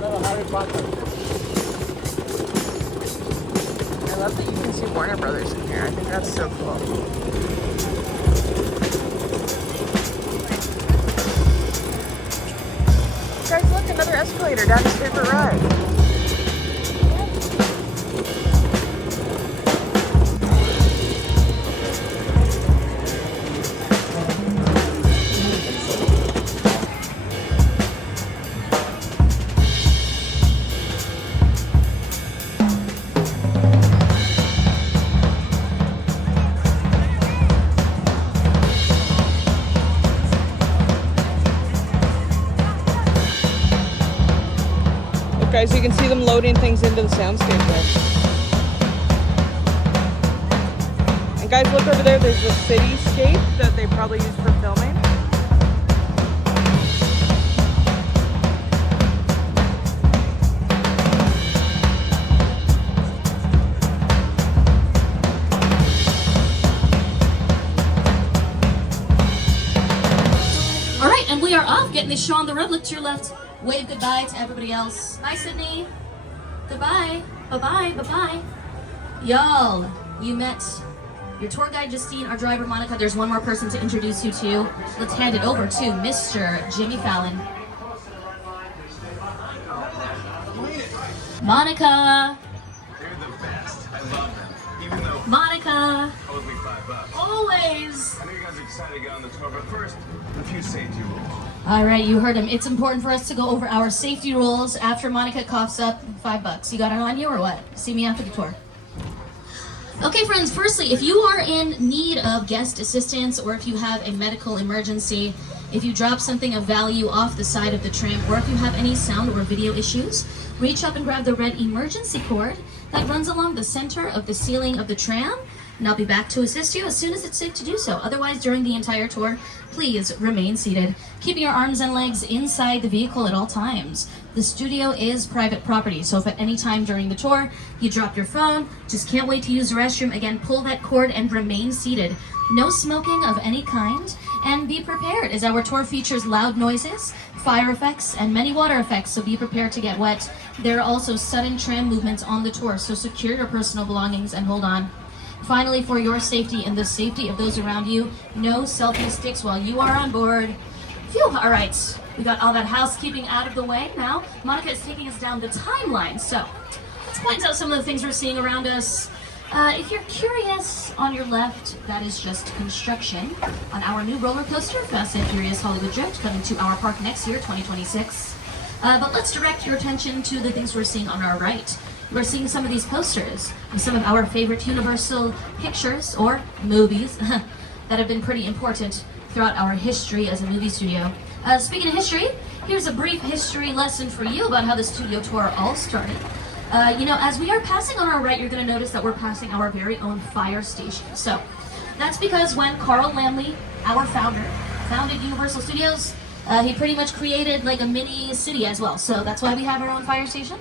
Little Harry Potter. I love that you can see Warner Brothers in here. I think that's so cool. Guys, look, another escalator down his favorite ride. Guys, you can see them loading things into the soundstage there. And guys, look over there, there's a cityscape that they probably use for filming. All right, and we are off, getting this show on the road. Look to your left. Wave goodbye to everybody else. Bye, Sydney. Goodbye. Bye-bye. Bye-bye. Y'all, you met your tour guide, Justine, our driver, Monica. There's one more person to introduce you to. Let's hand it over to Mr. Jimmy Fallon. Monica. They're the best. I love them. Even though Monica. owes me $5. Always. I know you guys are excited to get on the tour, but first, a few safety rules. All right, you heard him. It's important for us to go over our safety rules after Monica coughs up $5. You got it on you or what? See me after the tour. Okay, friends, firstly, if you are in need of guest assistance or if you have a medical emergency, if you drop something of value off the side of the tram, or if you have any sound or video issues, reach up and grab the red emergency cord that runs along the center of the ceiling of the tram, and I'll be back to assist you as soon as it's safe to do so. Otherwise, during the entire tour, please remain seated, keeping your arms and legs inside the vehicle at all times. The studio is private property, so if at any time during the tour you drop your phone, just can't wait to use the restroom, again, pull that cord and remain seated. No smoking of any kind, and be prepared as our tour features loud noises, fire effects, and many water effects, so be prepared to get wet. There are also sudden tram movements on the tour, so secure your personal belongings and hold on. Finally, for your safety and the safety of those around you, no selfie sticks while you are on board. Phew, all right, we got all that housekeeping out of the way. Now, Monica is taking us down the timeline, so let's point out some of the things we're seeing around us. If you're curious, on your left, that is just construction on our new roller coaster, Fast and Furious Hollywood Drift, coming to our park next year, 2026. But let's direct your attention to the things we're seeing on our right. We're seeing some of these posters of some of our favorite Universal pictures, or movies, that have been pretty important throughout our history as a movie studio. Speaking of history, here's a brief history lesson for you about how the studio tour all started. As we are passing on our right, you're going to notice that we're passing our very own fire station. So that's because when Carl Laemmle, our founder, founded Universal Studios, he pretty much created like a mini city as well. So that's why we have our own fire station.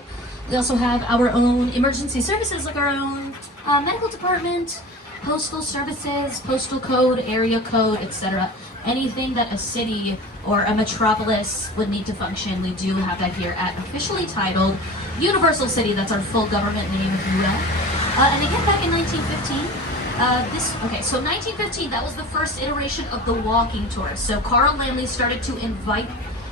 We also have our own emergency services, like our own medical department, postal services, postal code, area code, etc. Anything that a city or a metropolis would need to function, we do have that here at officially titled Universal City. That's our full government name, if you will. And again, back in 1915, so 1915, that was the first iteration of the walking tour. So Carl Laemmle started to invite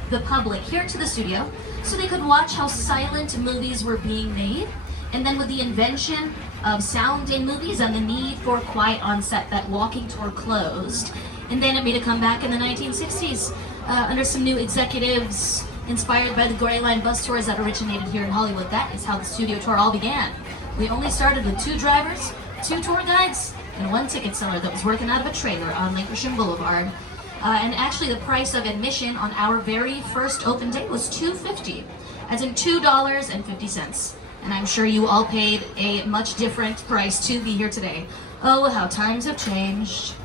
the public here to the studio so they could watch how silent movies were being made. And then with the invention of sound in movies and the need for quiet on set, that walking tour closed. And then it made a comeback in the 1960s under some new executives inspired by the Gray Line bus tours that originated here in Hollywood. That is how the studio tour all began. We only started with 2 drivers, 2 tour guides, and 1 ticket seller that was working out of a trailer on Lake Grisham Boulevard. And actually the price of admission on our very first open day was $2.50, as in $2.50. And I'm sure you all paid a much different price to be here today. Oh, how times have changed.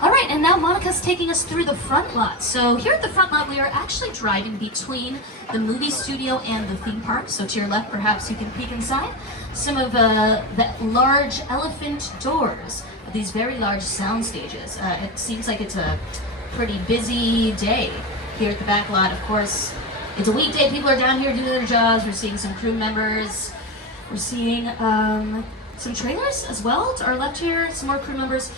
All right, and now Monica's taking us through the front lot. So here at the front lot, we are actually driving between the movie studio and the theme park. So to your left, perhaps you can peek inside some of the large elephant doors of these very large sound stages. It seems like it's a pretty busy day here at the back lot. Of course, it's a weekday. People are down here doing their jobs. We're seeing some crew members. We're seeing some trailers as well to our left here. Some more crew members.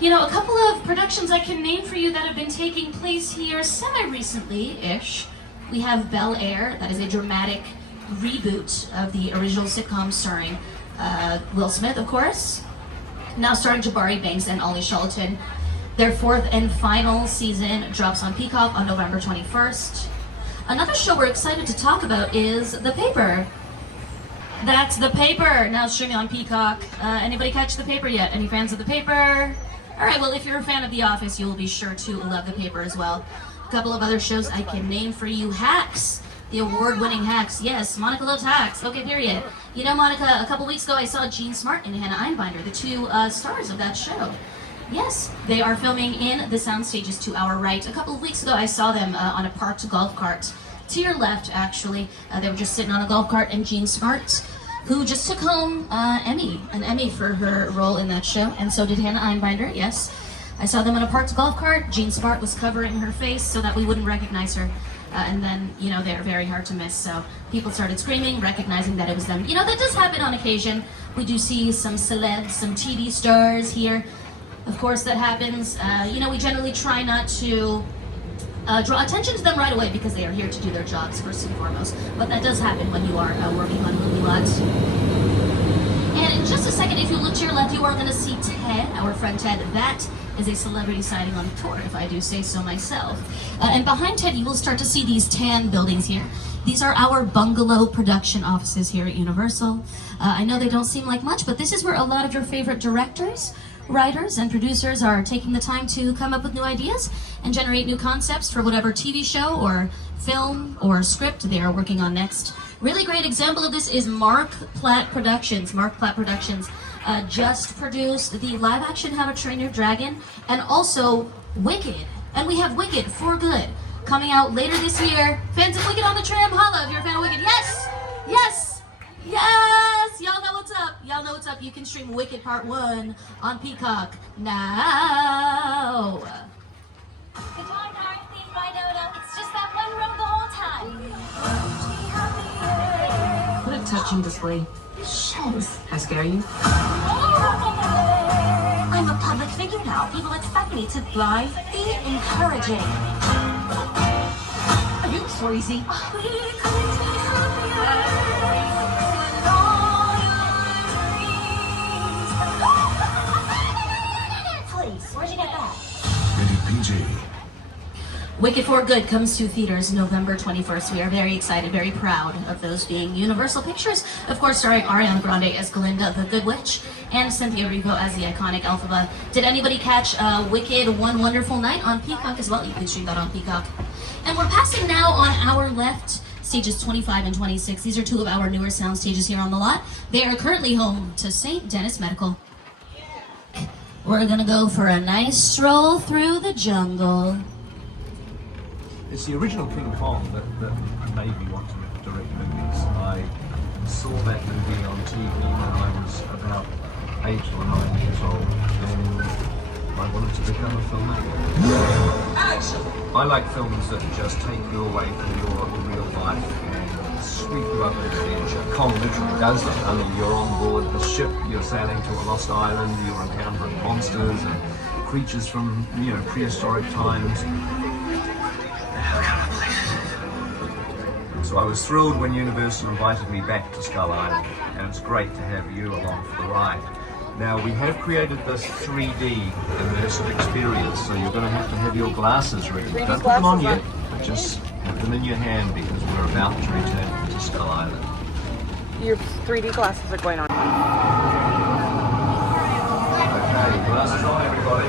You know, a couple of productions I can name for you that have been taking place here semi-recently-ish. We have Bel Air. That is a dramatic reboot of the original sitcom starring Will Smith, of course. Now starring Jabari Banks and Ollie Shelton. Their fourth and final season drops on Peacock on November 21st. Another show we're excited to talk about is The Paper. That's The Paper, now streaming on Peacock. Anybody catch The Paper yet? Any fans of The Paper? Alright, well, if you're a fan of The Office, you'll be sure to love The Paper as well. A couple of other shows I can name for you. Hacks, the award-winning Hacks. Yes, Monica loves Hacks. Okay, period. You know, Monica, a couple weeks ago I saw Gene Smart and Hannah Einbinder, the two stars of that show. Yes, they are filming in the sound stages to our right. A couple of weeks ago I saw them on a parked golf cart. To your left, actually. They were just sitting on a golf cart, and Gene Smart, who just took home an Emmy for her role in that show, and so did Hannah Einbinder, yes. I saw them on a parked golf cart. Gene Smart was covering her face so that we wouldn't recognize her. And then, you know, they're very hard to miss, so people started screaming, recognizing that it was them. You know, that does happen on occasion. We do see some celebs, some TV stars here. Of course, that happens. You know, we generally try not to draw attention to them right away because they are here to do their jobs first and foremost. But that does happen when you are working on movie lots. And in just a second, if you look to your left, you are going to see Ted, our friend Ted. That is a celebrity sighting on tour, if I do say so myself. And behind Ted, you will start to see these tan buildings here. These are our bungalow production offices here at Universal. I know they don't seem like much, but this is where a lot of your favorite directors, writers, and producers are taking the time to come up with new ideas and generate new concepts for whatever TV show or film or script they are working on next. Really great example of this is Mark Platt Productions. Mark Platt Productions just produced the live-action How to Train Your Dragon and also Wicked. And we have Wicked for Good coming out later this year. Fans of Wicked on the tram, holla if you're a fan of Wicked. Yes! Yes! Yes! Y'all know what's up. Y'all know what's up. You can stream Wicked Part 1 on Peacock now. Goodbye, Dorothy. Bye, Dodo. It's just that one road the whole time. What a touching display. Shows. I scare you? I'm a public figure now. People expect me to thrive, be encouraging. Are you crazy? Please, where'd you get that? Rated PG. Wicked for Good comes to theaters November 21st. We are very excited, very proud of those being Universal Pictures. Of course, starring Ariana Grande as Glinda the Good Witch and Cynthia Erivo as the iconic Elphaba. Did anybody catch Wicked One Wonderful Night on Peacock as well? You can stream that on Peacock. And we're passing now on our left stages 25 and 26. These are two of our newer sound stages here on the lot. They are currently home to St. Denis Medical. We're gonna go for a nice stroll through the jungle. It's the original King Kong that made me want to direct movies. I saw that movie on TV when I was about 8 or 9 years old, and I wanted to become a filmmaker. I like films that just take you away from your real life and sweep you up into the future. Kong literally does that. I mean, you're on board the ship, you're sailing to a lost island, you're encountering monsters and creatures from, you know, prehistoric times. So I was thrilled when Universal invited me back to Skull Island, and it's great to have you along for the ride. Now, we have created this 3D immersive experience, so you're going to have your glasses ready. 3D Don't put them on glasses yet, but just have them in your hand because we're about to return to Skull Island. Your 3D glasses are going on. Okay, glasses on, everybody.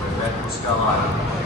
We're back to Skull Island.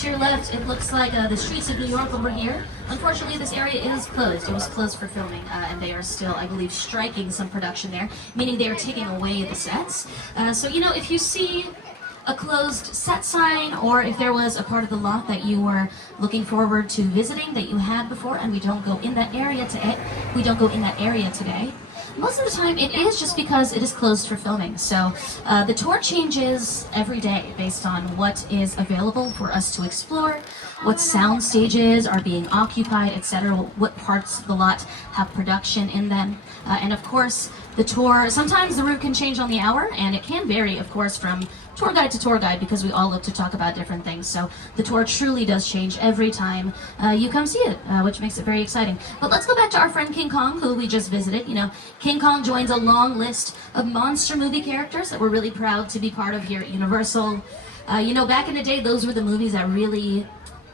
to your left, it looks like the streets of New York over here. Unfortunately, this area is closed. It was closed for filming, and they are still, I believe, striking some production there, meaning they are taking away the sets. So, you know, if you see a closed set sign, or if there was a part of the lot that you were looking forward to visiting that you had before, and we don't go in that area today. Most of the time, it is just because it is closed for filming. So the tour changes every day based on what is available for us to explore, what sound stages are being occupied, etc., what parts of the lot have production in them. And of course, the tour, sometimes the route can change on the hour, and it can vary, of course, from tour guide to tour guide, because we all look to talk about different things. So the tour truly does change every time you come see it, which makes it very exciting. But let's go back to our friend King Kong, who we just visited. You know, King Kong joins a long list of monster movie characters that we're really proud to be part of here at Universal. You know, back in the day, those were the movies that really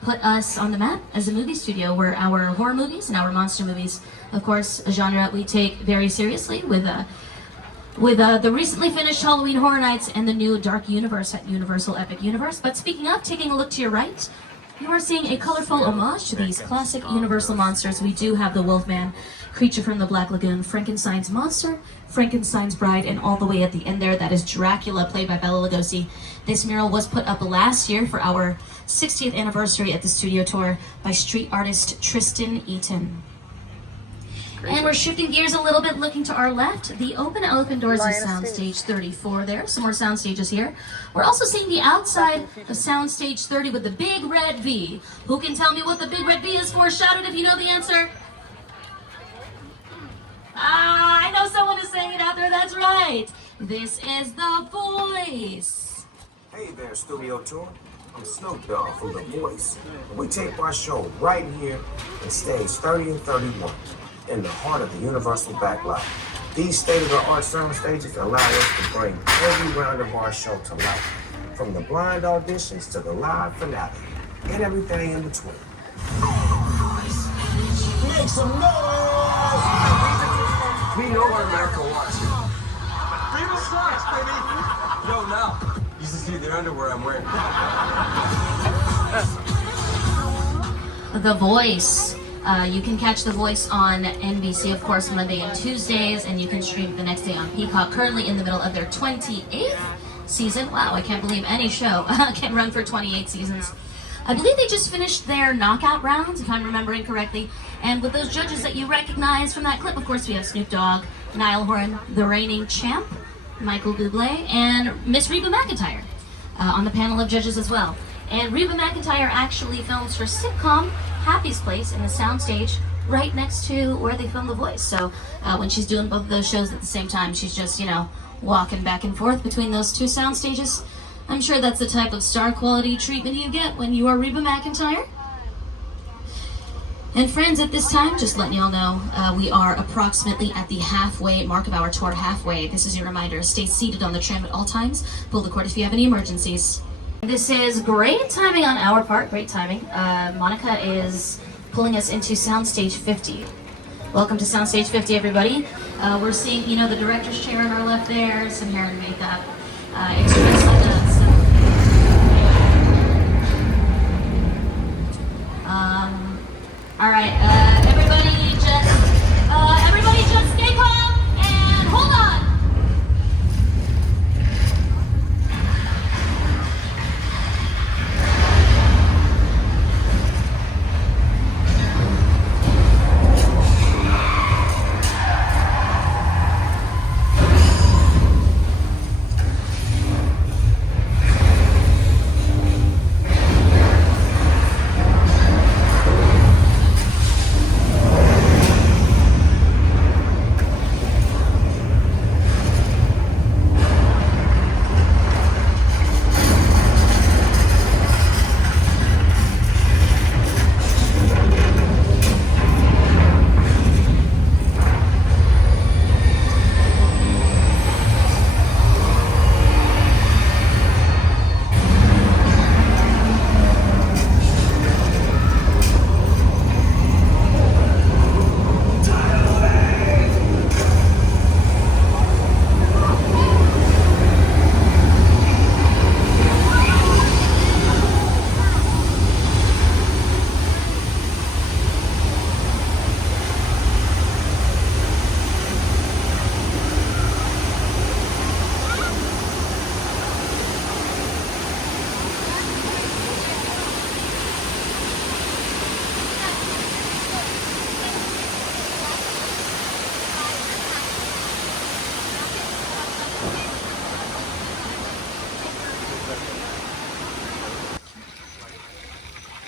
put us on the map as a movie studio, were our horror movies and our monster movies. Of course, a genre we take very seriously with the recently finished Halloween Horror Nights and the new Dark Universe at Universal Epic Universe. But speaking of, taking a look to your right, you are seeing a colorful homage to these classic Universal monsters. We do have the Wolfman, Creature from the Black Lagoon, Frankenstein's Monster, Frankenstein's Bride, and all the way at the end there, that is Dracula, played by Bela Lugosi. This mural was put up last year for our 60th anniversary at the studio tour by street artist Tristan Eaton. And we're shifting gears a little bit, looking to our left. The open doors of Soundstage 34 there. Some more sound stages here. We're also seeing the outside of Soundstage 30 with the big red V. Who can tell me what the big red V is for? Shout it if you know the answer. I know someone is saying it out there. That's right. This is The Voice. Hey there, Studio Tour. I'm Snoop Dogg from The Voice. And we tape our show right here in stage 30 and 31. In the heart of the Universal Backlot. These state-of-the-art sound stages allow us to bring every round of our show to life, from the blind auditions to the live finale, and everything in between. Make some noise! We know what America wants. Freedom sucks, baby! Yo, now, you should see the underwear I'm wearing. The Voice. You can catch The Voice on NBC, of course, Monday and Tuesdays, and you can stream the next day on Peacock. Currently in the middle of their 28th season. Wow, I can't believe any show can run for 28 seasons. I believe they just finished their knockout rounds, if I'm remembering correctly. And with those judges that you recognize from that clip, of course, we have Snoop Dogg, Niall Horan, the reigning champ, Michael Bublé, and Miss Reba McEntire on the panel of judges as well. And Reba McEntire actually films her sitcom Happy's Place in the soundstage right next to where they film The Voice. So when she's doing both of those shows at the same time, she's just, you know, walking back and forth between those two sound stages. I'm sure that's the type of star quality treatment you get when you are Reba McEntire. And friends, at this time, just letting you all know, we are approximately at the halfway mark of our tour. Halfway. This is your reminder. Stay seated on the tram at all times. Pull the cord if you have any emergencies. This is great timing on our part, great timing. Monica is pulling us into Soundstage 50. Welcome to Soundstage 50, everybody. We're seeing, you know, the director's chair on our left there, some hair and makeup. It's just like that. All right, everybody just stay calm and hold on.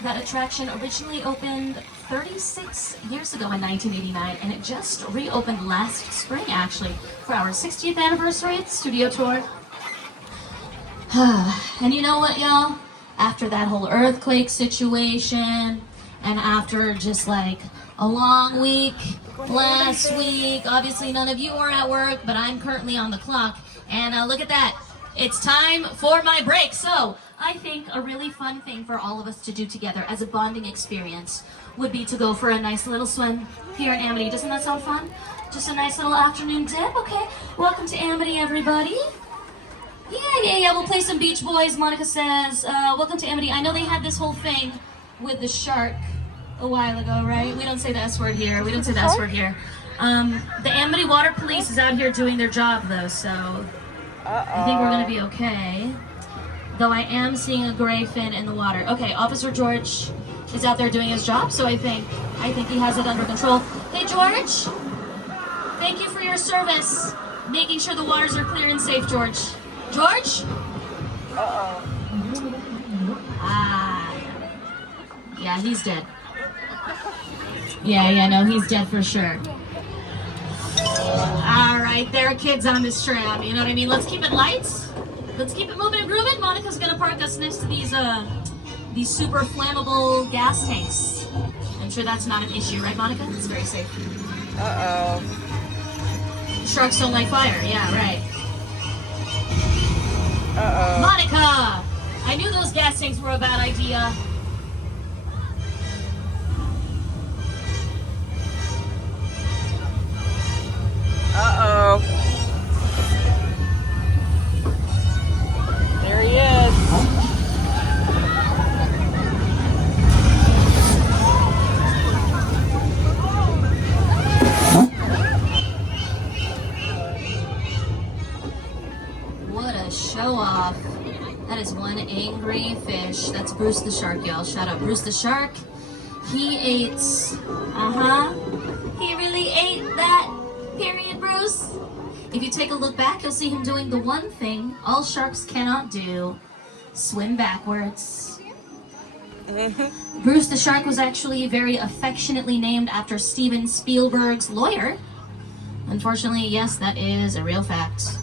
That attraction originally opened 36 years ago in 1989, and it just reopened last spring, actually, for our 60th anniversary studio tour. And you know what, y'all? After that whole earthquake situation, and after just like a long week last week, obviously none of you are at work, but I'm currently on the clock, and look at that. It's time for my break. So I think a really fun thing for all of us to do together as a bonding experience would be to go for a nice little swim here in Amity. Doesn't that sound fun? Just a nice little afternoon dip. Okay, welcome to Amity, everybody. Yeah, we'll play some Beach Boys. Monica says, welcome to Amity. I know they had this whole thing with the shark a while ago, right? We don't say the S word here. We don't say the S word here. The Amity Water Police is out here doing their job, though, so I think we're gonna be okay. Though I am seeing a gray fin in the water. Okay, Officer George is out there doing his job, so I think he has it under control. Hey, George, thank you for your service, making sure the waters are clear and safe, George. George? Yeah, he's dead. Yeah, no, he's dead for sure. All right, there are kids on this tram, you know what I mean? Let's keep it light. Let's keep it moving and grooving. Monica's gonna park us next to these super flammable gas tanks. I'm sure that's not an issue, right, Monica? It's very safe. Sharks don't like fire, yeah, right. Monica! I knew those gas tanks were a bad idea. There he is. What a show off. That is one angry fish. That's Bruce the shark, y'all. Shout out Bruce the shark. He ate, he really ate that. Period, Bruce. If you take a look back, you'll see him doing the one thing all sharks cannot do: swim backwards. Bruce the shark was actually very affectionately named after Steven Spielberg's lawyer. Unfortunately, yes, that is a real fact.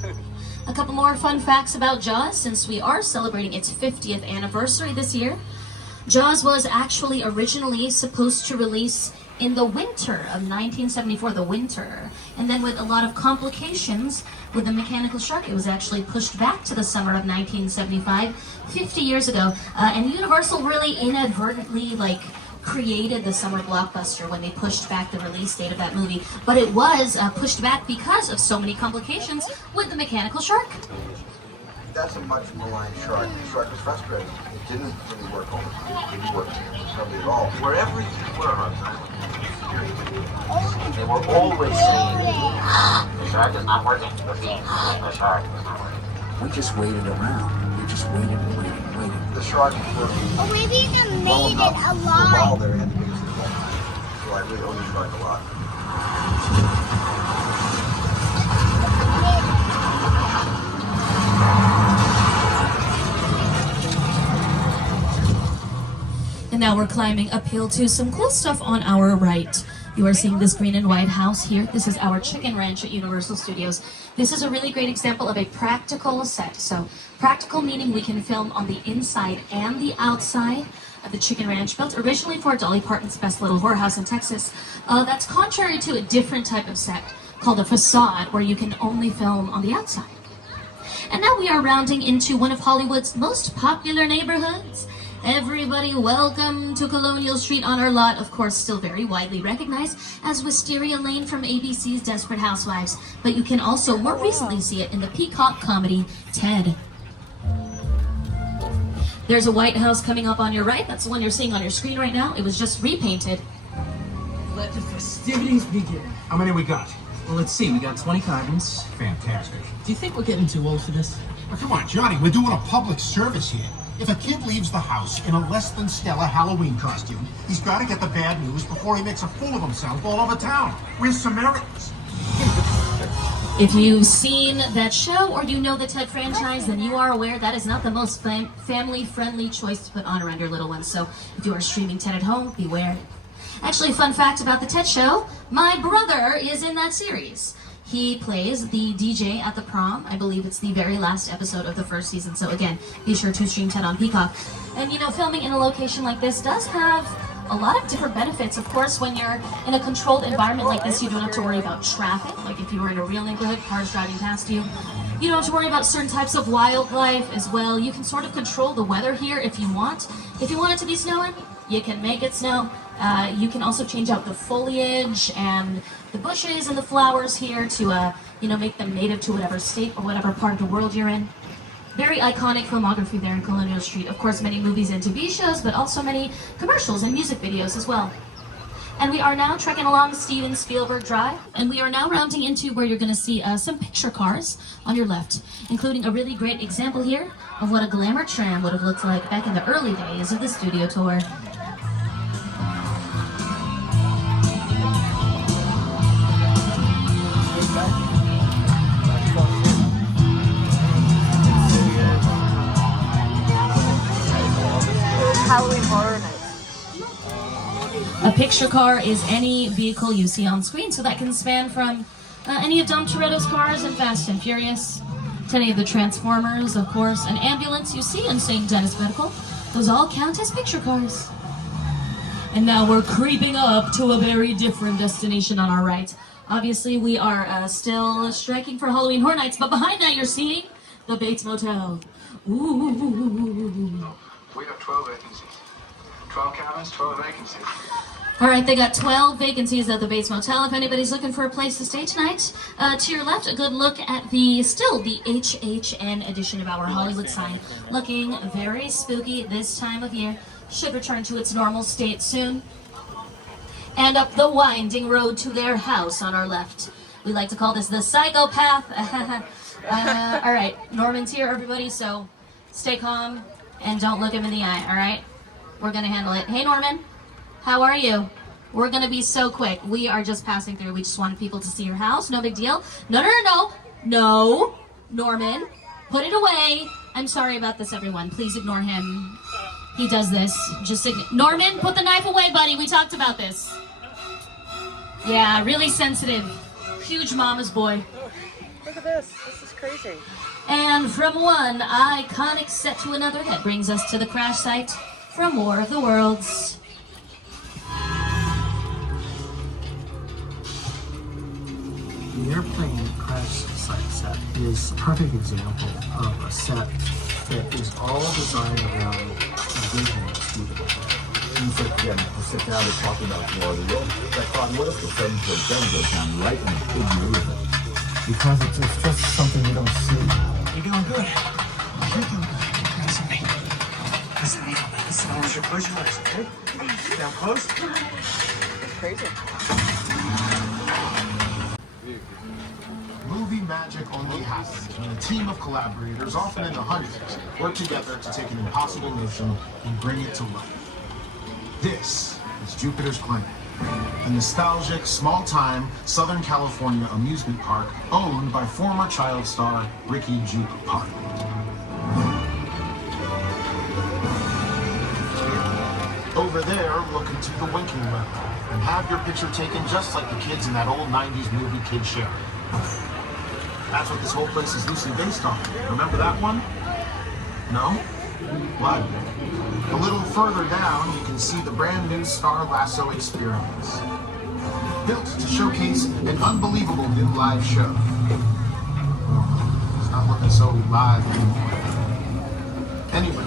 A couple more fun facts about Jaws, since we are celebrating its 50th anniversary this year. Jaws was actually originally supposed to release in the winter of 1974, the winter. And then with a lot of complications with the mechanical shark, it was actually pushed back to the summer of 1975, 50 years ago. And Universal really inadvertently created the summer blockbuster when they pushed back the release date of that movie. But it was pushed back because of so many complications with the mechanical shark. That's a much maligned shark. The shark was frustrated. It didn't really work over time. It didn't work probably at all. Wherever you were on time, they were always saying, the shark is not working. The shark is not working. We just waited around. We just waited and waited and waited. The shark was working. Or maybe you can well made it enough. For a while alive. there, it had to be so I really owe the shark a lot. And now we're climbing uphill to some cool stuff on our right. You are seeing this green and white house here. This is our chicken ranch at Universal Studios. This is a really great example of a practical set. So practical meaning we can film on the inside and the outside of the chicken ranch, built originally for Dolly Parton's Best Little Whorehouse in Texas. That's contrary to a different type of set called a facade, where you can only film on the outside. And now we are rounding into one of Hollywood's most popular neighborhoods. Everybody, welcome to Colonial Street on our lot, of course still very widely recognized as Wisteria Lane from ABC's Desperate Housewives, but you can also more recently see it in the Peacock comedy Ted. There's a White House coming up on your right. That's the one you're seeing on your screen right now. It was just repainted. Let the festivities begin. How many we got? Well, let's see. We got 20 carvings. Fantastic. Do you think we're getting too old for this? Oh, come on, Johnny, we're doing a public service here. If a kid leaves the house in a less than stellar Halloween costume, he's got to get the bad news before he makes a fool of himself all over town. We're Samaritans. If you've seen that show or you know the Ted franchise, then you are aware that is not the most family-friendly choice to put on around your little ones. So if you are streaming Ted at home, beware. Actually, fun fact about the Ted show, my brother is in that series. He plays the DJ at the prom. I believe it's the very last episode of the first season. So again, be sure to stream Ted on Peacock. And you know, filming in a location like this does have a lot of different benefits. Of course, when you're in a controlled environment like this, you don't have to worry about traffic. Like if you were in a real neighborhood, cars driving past you. You don't have to worry about certain types of wildlife as well. You can sort of control the weather here if you want. If you want it to be snowing, you can make it snow. You can also change out the foliage and the bushes and the flowers here to, you know, make them native to whatever state or whatever part of the world you're in. Very iconic filmography there in Colonial Street. Of course, many movies and TV shows, but also many commercials and music videos as well. And we are now trekking along Steven Spielberg Drive, and we are now rounding into where you're going to see some picture cars on your left, including a really great example here of what a glamour tram would have looked like back in the early days of the studio tour. Halloween Horror Nights. A picture car is any vehicle you see on screen, so that can span from any of Dom Toretto's cars in Fast and Furious to any of the Transformers, of course, an ambulance you see in St. Dennis Medical. Those all count as picture cars. And now we're creeping up to a very different destination on our right. Obviously, we are still striking for Halloween Horror Nights, but behind that you're seeing the Bates Motel. Ooh. We have 12 vacancies. 12 cabins, 12 vacancies. All right, they got 12 vacancies at the Bates Motel. If anybody's looking for a place to stay tonight, to your left, a good look at the HHN edition of our Hollywood sign. Looking very spooky this time of year. Should return to its normal state soon. And up the winding road to their house on our left. We like to call this the psychopath. All right, Norman's here, everybody, so stay calm. And don't look him in the eye, all right? We're gonna handle it. Hey, Norman, how are you? We're gonna be so quick. We are just passing through. We just wanted people to see your house. No big deal. No, Norman, put it away. I'm sorry about this, everyone. Please ignore him. He does this. Norman, put the knife away, buddy. We talked about this. Yeah, really sensitive. Huge mama's boy. Look at this. This is crazy. And from one iconic set to another, that brings us to the crash site from War of the Worlds. The airplane crash site set is a perfect example of a set that is all designed around vision students. Things like them to sit down and talk about War of the Worlds. I thought, what if the films were done goes down right in the big movie? Because it's just something you don't see. You're doing good. You're doing good. Listen to me. Listen to me. Listen, I want you to close your eyes, okay? Now close. It's crazy. Movie magic only happens when a team of collaborators, often in the hundreds, work together to take an impossible notion and bring it to life. This is Jupiter's Planet, a nostalgic, small-time Southern California amusement park owned by former child star Ricky Jupe Park. Over there, look into the winking well and have your picture taken just like the kids in that old 90s movie Kid Show. That's what this whole place is loosely based on. Remember that one? No? What? A little further down, you can see the brand new Star Lasso Experience. Built to showcase an unbelievable new live show. It's not looking so live anymore. Anyway,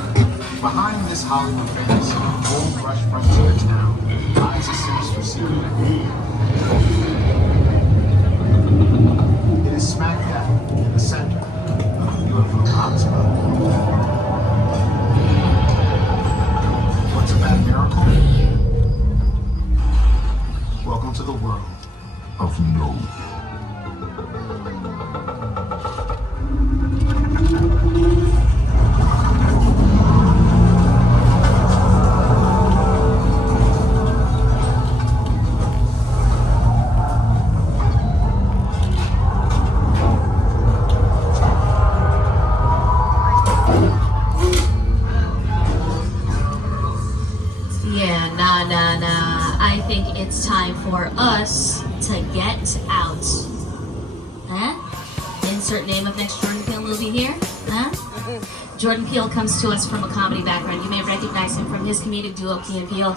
behind this Hollywood fantasy, old rush frontier town, lies a sinister secret. It is smack dab in the center of UFO hotspot. What's a bad miracle? Welcome to the world of no. Yeah, nah. I think it's time for us to get out. Huh? Insert name of next Jordan Peele movie here. Huh? Jordan Peele comes to us from a comedy background. You may recognize him from his comedic duo Key and Peele.